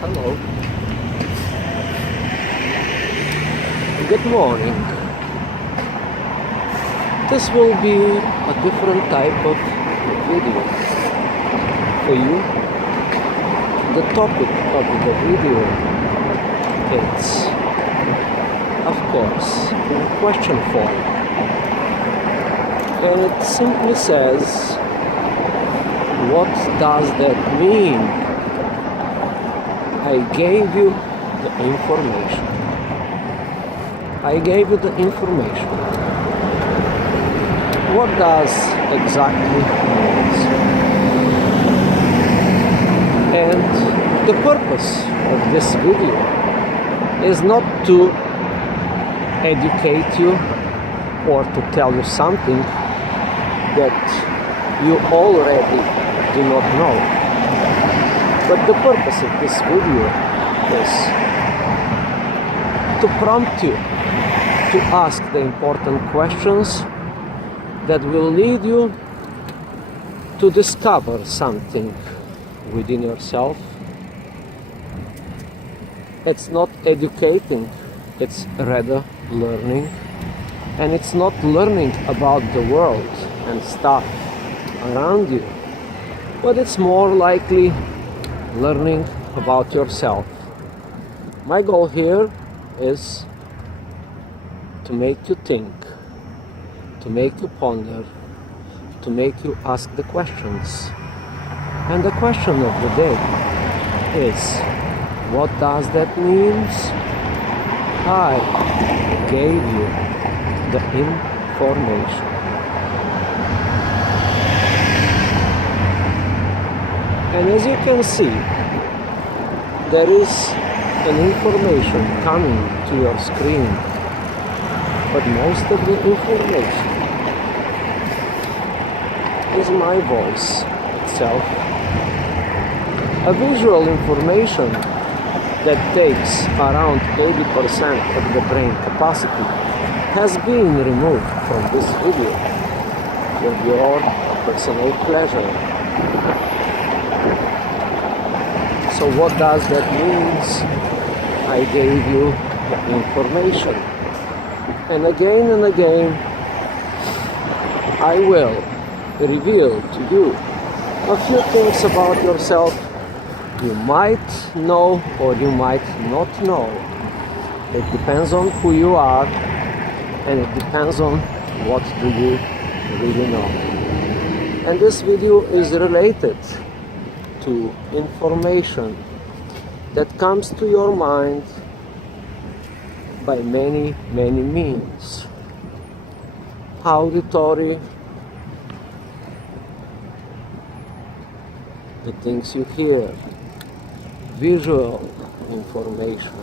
Hello. Good morning. This will be a different type of video for you. The topic of the video is, of course, in question form. And it simply says, what does that mean? I gave you the information. I gave you the information. What does exactly means? And the purpose of this video is not to educate you or to tell you something that you already do not know. But the purpose of this video is to prompt you to ask the important questions that will lead you to discover something within yourself. It's not educating, it's rather learning. And it's not learning about the world and stuff around you, but it's more likely learning about yourself. My goal here is to make you think, to make you ponder, to make you ask the questions. And the question of the day is, what does that mean? I gave you the information. And as you can see, there is an information coming to your screen. But most of the information is my voice itself. A visual information that takes around 80% of the brain capacity has been removed from this video for your personal pleasure. So what does that mean? I gave you the information. And again, I will reveal to you a few things about yourself you might know or you might not know. It depends on who you are, and it depends on what do you really know. And this video is related to information that comes to your mind by many means. Auditory, the things you hear, visual information,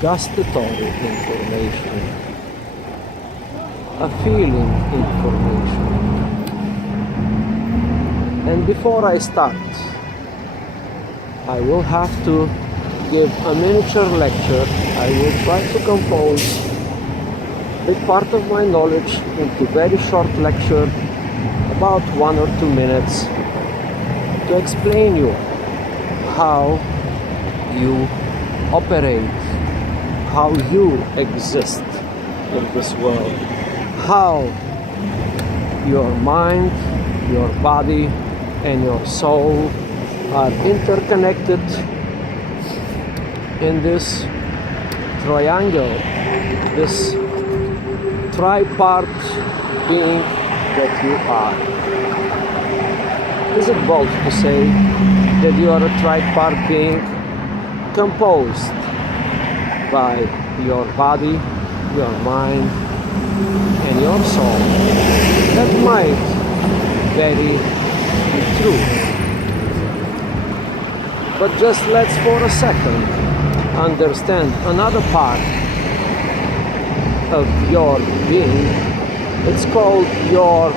gustatory information, a feeling information. And before I start, I will have to give a miniature lecture. I will try to compose a big part of my knowledge into very short lecture, about 1 or 2 minutes, to explain you how you operate, how you exist in this world, how your mind, your body, and your soul are interconnected in this triangle, this tripart being that you are. Is it bold to say that you are a tripart being composed by your body, your mind, and your soul? That might very be true. But just let's for a second understand another part of your being. It's called your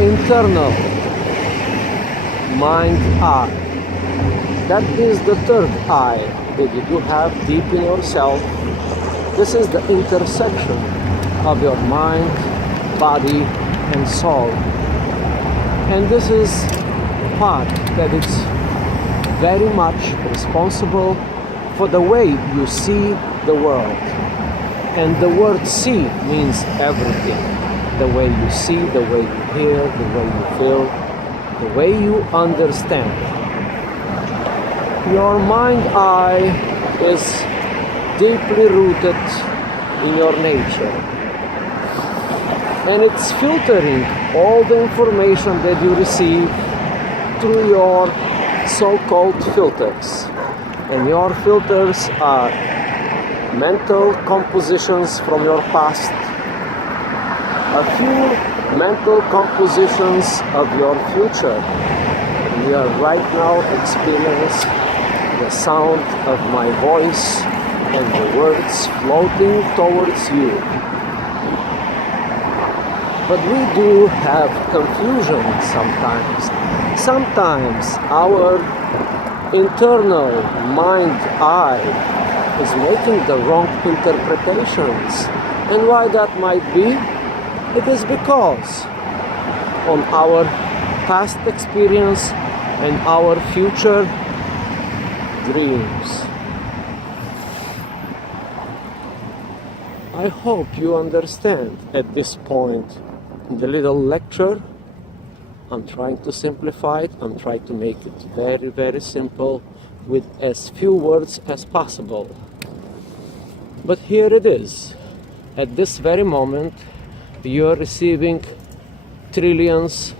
internal mind eye. That is the third eye that you do have deep in yourself. This is the intersection of your mind, body, and soul. And this is part that it's very much responsible for the way you see the world. And the word see means everything. The way you see, the way you hear, the way you feel, the way you understand. Your mind-eye is deeply rooted in your nature. And it's filtering all the information that you receive through your so-called filters. And your filters are mental compositions from your past, a few mental compositions of your future. And you are right now experiencing the sound of my voice and the words floating towards you. But we do have confusion sometimes. Sometimes our internal mind-eye is making the wrong interpretations. And why that might be? It is because on our past experience and our future dreams. I hope you understand at this point in the little lecture. I'm trying to simplify it. I'm trying to make it very, very simple with as few words as possible. But here it is. At this very moment, you're receiving trillions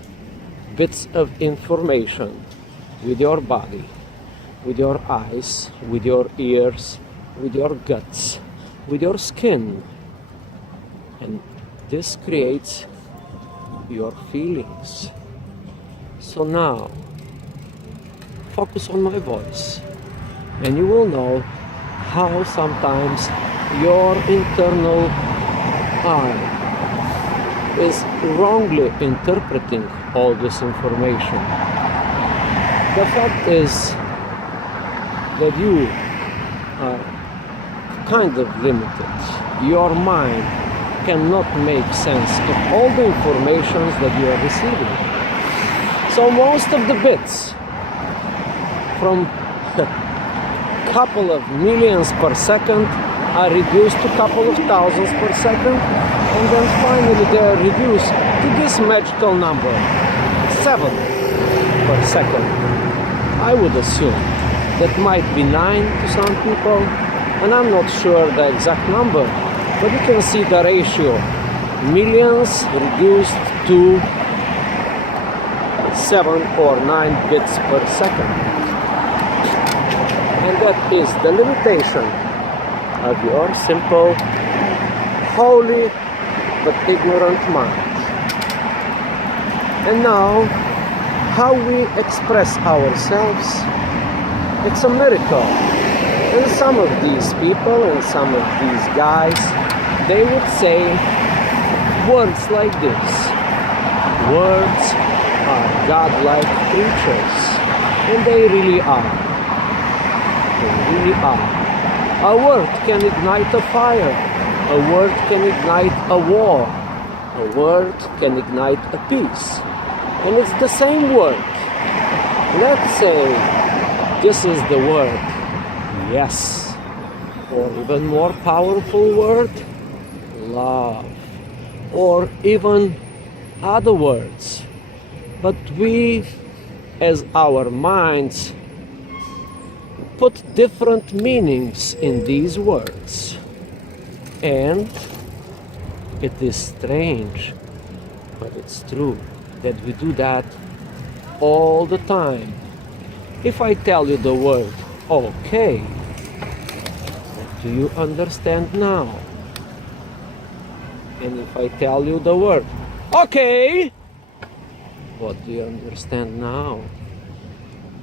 bits of information with your body, with your eyes, with your ears, with your guts, with your skin. And this creates your feelings. So now, focus on my voice, and you will know how sometimes your internal eye is wrongly interpreting all this information. The fact is that you are kind of limited. Your mind cannot make sense of all the information that you are receiving. So most of the bits from a couple of millions per second are reduced to a couple of thousands per second, and then finally they are reduced to this magical number, 7 per second. I would assume that might be 9 to some people, and I'm not sure the exact number, but you can see the ratio. Millions reduced to 7 or 9 bits per second. And that is the limitation of your simple, holy, but ignorant mind. And now, how we express ourselves, it's a miracle. And some of these people and some of these guys, they would say words like this. Words are godlike creatures. And they really are. They really are. A word can ignite a fire. A word can ignite a war. A word can ignite a peace. And it's the same word. Let's say this is the word yes. Or even more powerful word, love. Or even other words. But we, as our minds, put different meanings in these words. And it is strange, but it's true that we do that all the time. If I tell you the word okay, what do you understand now? And if I tell you the word okay, what do you understand now?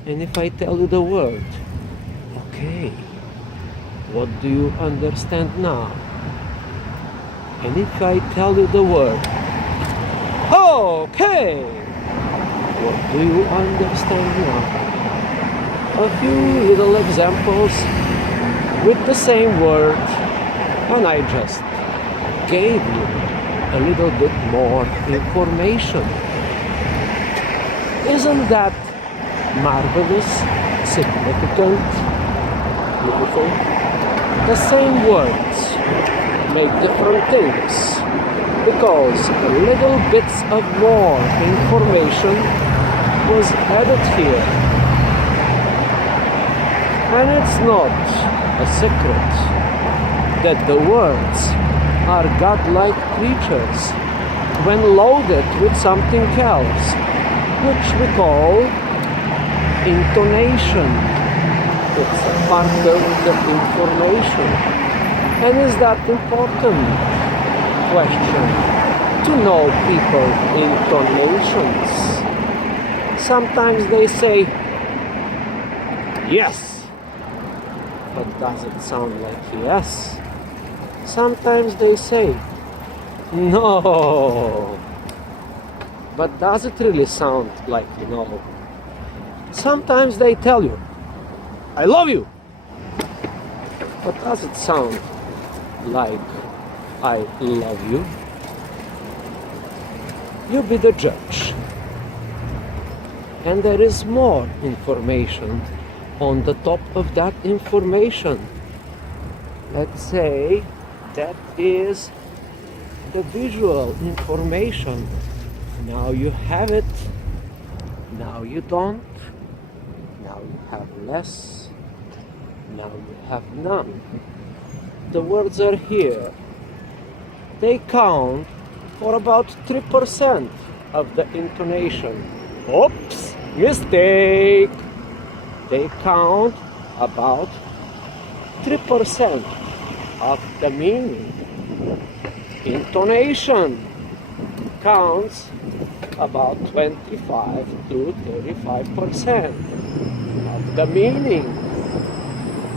And if I tell you the word okay, what do you understand now? And if I tell you the word okay, what do you understand now? A few little examples with the same word, and I just gave you a little bit more information. Isn't that marvelous, significant, beautiful. The same words make different things because little bits of more information was added here. And it's not a secret that the words are godlike creatures when loaded with something else, which we call intonation. It's part of the information. And is that important? Question. To know people's intonations. Sometimes they say, yes. But does it sound like yes? Sometimes they say, no. But does it really sound like no? Sometimes they tell you, I love you. But does it sound like I love you? You be the judge. And there is more information on the top of that information. Let's say that is the visual information. Now you have it, now you don't, now you have less, now you have none. The words are here. They count for about 3% of the intonation. Oops, mistake! They count about 3% of the meaning. Intonation counts about 25 to 35% of the meaning.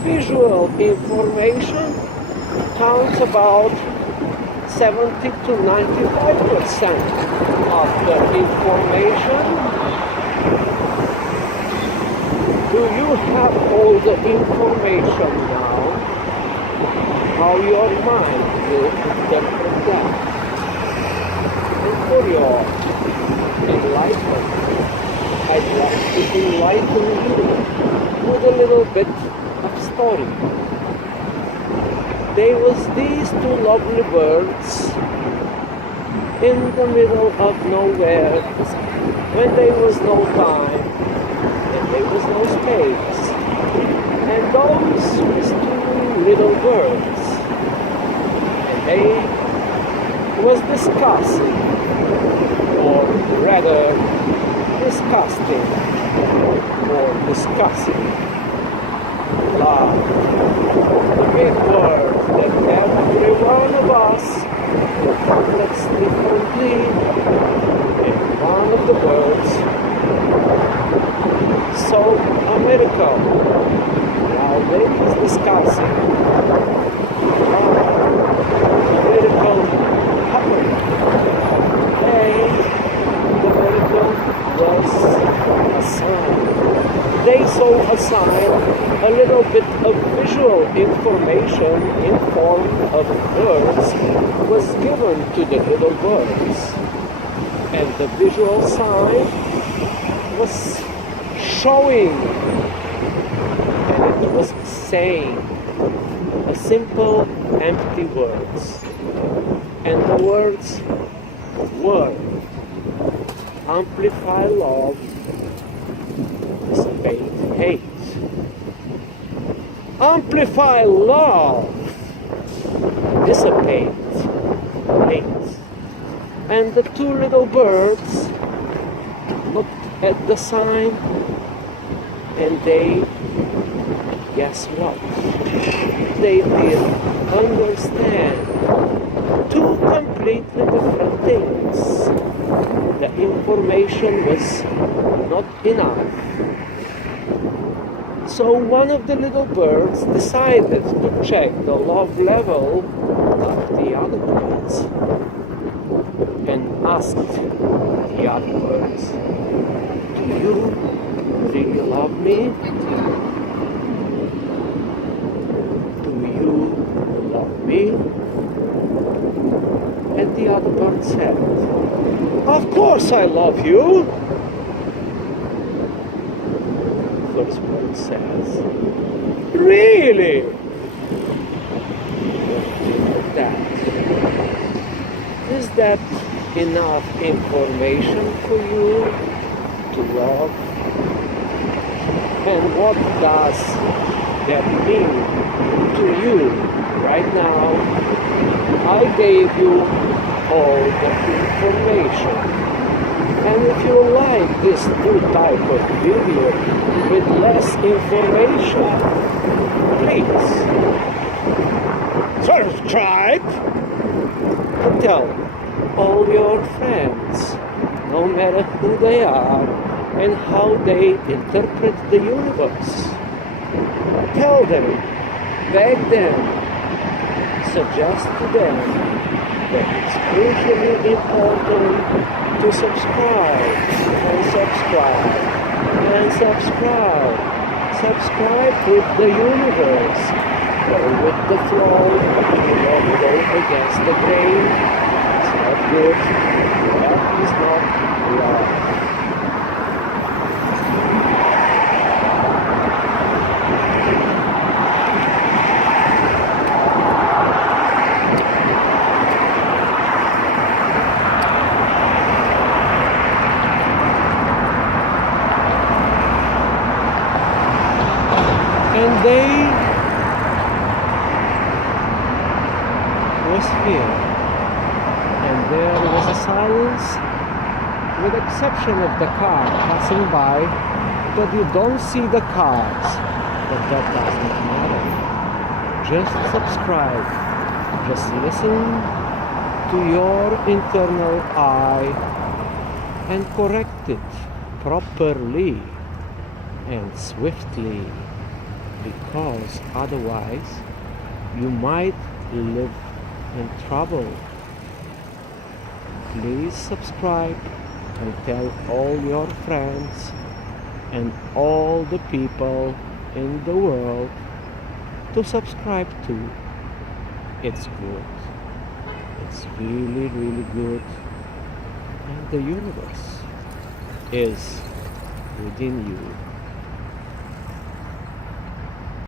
Visual information counts about 70 to 95% of the information. Do you have all the information now? How your mind will interpret that? And for your enlightenment, I'd like to enlighten you with a little bit of story. There was these two lovely birds in the middle of nowhere when there was no time and there was no space. And those was two little birds. And they was discussing, or rather disgusting, or discussing. The big word that every one of us interprets differently, and one of the birds saw a miracle. Now they is discussing how the miracle happened, and the miracle was a sign. They saw a sign, a little bit of visual information in form of birds was given to the little birds. And the visual sign was showing, and it was saying a simple empty words. And the words were amplify love, dissipate hate. Amplify love, dissipate hate. And the two little birds looked at the sign and they, guess what? They did understand two completely different things. The information was not enough. So one of the little birds decided to check the love level of the other birds and asked the other birds, do you really love me? Do you love me? And the other bird said, of course I love you. That's what it says. Really? Look at that. Is that enough information for you to love? And what does that mean to you right now? I gave you all the information. And if you like this new type of video with less information, please subscribe and tell all your friends, no matter who they are and how they interpret the universe. Tell them, beg them, suggest to them that it's crucially important to subscribe and subscribe and subscribe. Subscribe with the universe. Go with the flow. Do not go against the grain. It's not good. That is not love. And they was here, and there was a silence, with exception of the car passing by, but you don't see the cars. But that does not matter. Just subscribe. Just listen to your internal eye and correct it properly and swiftly, because otherwise you might live in trouble. Please subscribe and tell all your friends and all the people in the world to subscribe to. It's good. It's really, really good. And the universe is within you.